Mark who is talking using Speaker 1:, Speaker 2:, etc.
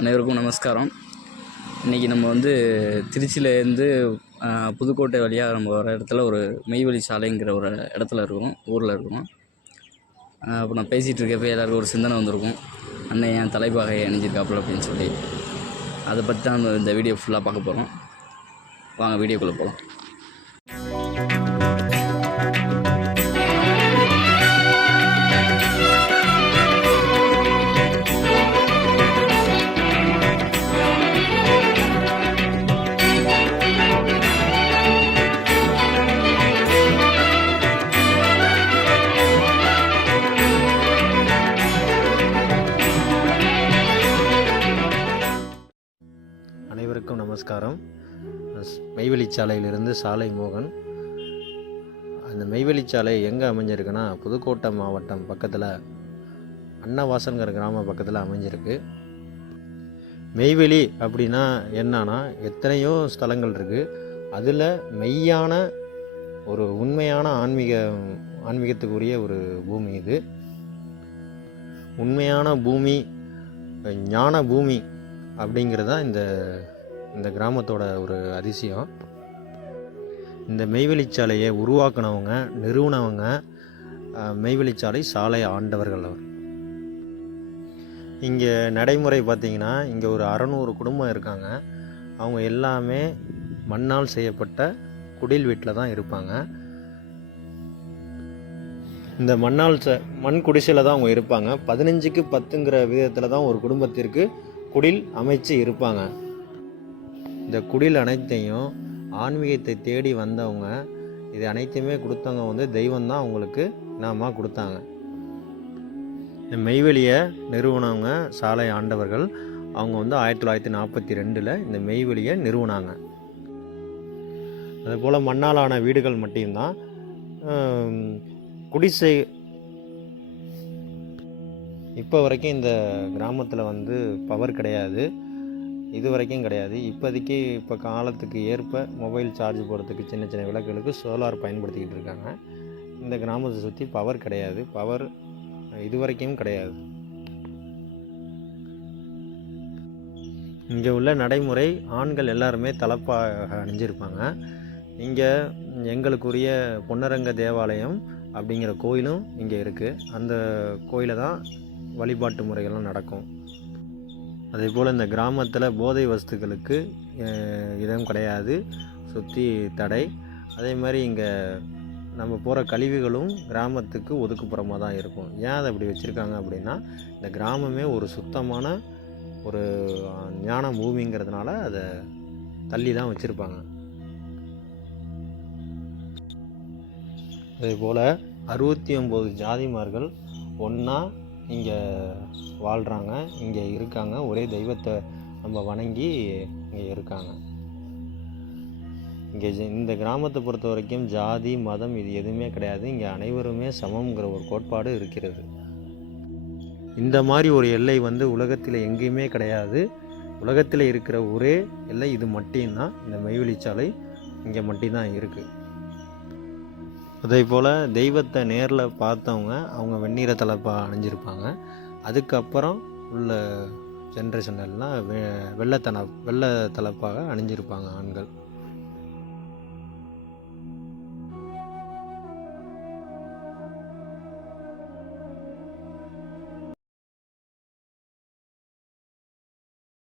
Speaker 1: அனைவருக்கும் நமஸ்காரம். இன்றைக்கி நம்ம வந்து திருச்சியிலேருந்து புதுக்கோட்டை வழியாக நம்ம வர இடத்துல ஒரு மெய்வழி சாலைங்கிற ஒரு இடத்துல இருக்கோம் ஊரில் இருக்கோம். அப்போ நான் பேசிகிட்டு இருக்கப்போ எல்லாருக்கும் ஒரு சிந்தனை வந்திருக்கும். அண்ணன் ஏன் தலைப்பாகை அணிஞ்சிருக்காப்புல அப்படின்னு சொல்லி. அதை பற்றி தான் இந்த வீடியோ ஃபுல்லாக பார்க்க போகிறோம் வாங்க வீடியோக்குள்ளே போகலாம்
Speaker 2: அனைவருக்கும் நமஸ்காரம். மெய்வெளிச்சாலையிலிருந்து சாலை மோகன். அந்த மெய்வெளிச்சாலை எங்கே அமைஞ்சிருக்குன்னா புதுக்கோட்டை மாவட்டம் பக்கத்தில் அன்னவாசன்கிற கிராம பக்கத்தில் அமைஞ்சிருக்கு. மெய்வெளி அப்படின்னா என்னன்னா எத்தனையோ ஸ்தலங்கள் இருக்குது அதில் மெய்யான ஒரு உண்மையான ஆன்மீக ஆன்மீகத்துக்குரிய ஒரு பூமி இது. உண்மையான பூமி ஞான பூமி அப்படிங்கிறது தான் இந்த இந்த கிராமத்தோட ஒரு அதிசயம். இந்த மெய்வெளிச்சாலையை உருவாக்குனவங்க நிறுவனவங்க மெய்வெளிச்சாலை சாலை ஆண்டவர்கள் அவர். இங்கே நடைமுறை பார்த்தீங்கன்னா இங்கே ஒரு அறநூறு குடும்பம் இருக்காங்க. அவங்க எல்லாமே மண்ணால் செய்யப்பட்ட குடில் வீட்டில் தான் இருப்பாங்க. இந்த மண்ணால் ச மண் குடிசையில் தான் அவங்க இருப்பாங்க. பதினஞ்சுக்கு பத்துங்கிற விதத்தில் தான் ஒரு குடும்பத்திற்கு குடில் அமைச்சு இருப்பாங்க. இந்த குடில் அனைத்தையும் ஆன்மீகத்தை தேடி வந்தவங்க இது அனைத்தையுமே கொடுத்தவங்க வந்து தெய்வம் தான் அவங்களுக்கு நாம கொடுத்தாங்க. இந்த மெய்வெளியை நிறுவனவங்க சாலை ஆண்டவர்கள் அவங்க வந்து ஆயிரத்தி தொள்ளாயிரத்தி நாற்பத்தி ரெண்டில் இந்த மெய்வெளியை நிறுவனாங்க. அதுபோல் மண்ணாலான வீடுகள் மட்டும்தான். குடிசை இப்போ வரைக்கும் இந்த கிராமத்தில் வந்து பவர் கிடையாது. இது வரைக்கும் கிடையாது. இப்போதைக்கு இப்போ காலத்துக்கு ஏற்ப மொபைல் சார்ஜ் போடுறதுக்கு சின்ன சின்ன விளக்குகளுக்கு சோலார் பயன்படுத்திக்கிட்டு இருக்காங்க. இந்த கிராமத்தை சுற்றி பவர் கிடையாது. பவர் இது வரைக்கும் கிடையாது. இங்கே உள்ள நடைமுறை ஆண்கள் எல்லாருமே தலப்பாக அணிஞ்சிருப்பாங்க. இங்கே எங்களுக்குரிய பொன்னரங்க தேவாலயம் அப்படிங்கிற கோயிலும் இங்கே இருக்குது அந்த கோயிலை தான் வழிபாட்டு முறைகள்லாம் நடக்கும். அதே போல் இந்த கிராமத்தில் போதை வஸ்துக்களுக்கு இதம் இடம் கிடையாது. சுற்றி தடை. அதே மாதிரி இங்கே நம்ம போகிற கழிவுகளும் கிராமத்துக்கு ஒதுக்குப்புறமாக தான் இருக்கும். ஏன் அதை அப்படி வச்சுருக்காங்க அப்படின்னா இந்த கிராமமே ஒரு சுத்தமான ஒரு ஞான பூமிங்கிறதுனால அதை தள்ளி தான் வச்சுருப்பாங்க. அதே போல் அறுபத்தி ஒம்பது ஜாதிமார்கள் ஒன்றா இங்கே வாழ்கிறாங்க இங்கே இருக்காங்க. ஒரே தெய்வத்தை நம்ம வணங்கி இங்கே இருக்காங்க. இங்கே இந்த கிராமத்தை பொறுத்த வரைக்கும் ஜாதி மதம் இது எதுவுமே கிடையாது. இங்கே அனைவருமே சமம்ங்கிற ஒரு கோட்பாடு இருக்கிறது. இந்த மாதிரி ஒரு எல்லை வந்து உலகத்தில் எங்கேயுமே கிடையாது. உலகத்தில் இருக்கிற ஒரே எல்லை இது மட்டும்தான். இந்த மெய்வெளிச்சாலை இங்கே மட்டும்தான் இருக்குது அதே போல் தெய்வத்தை நேரில் பார்த்தவங்க அவங்க வெந்நீர தலைப்பா அணிஞ்சிருப்பாங்க. அதுக்கப்புறம் உள்ள ஜென்ரேஷன் எல்லாம் வெ வெள்ளை தன வெள்ளை தலைப்பாக அணிஞ்சிருப்பாங்க ஆண்கள்.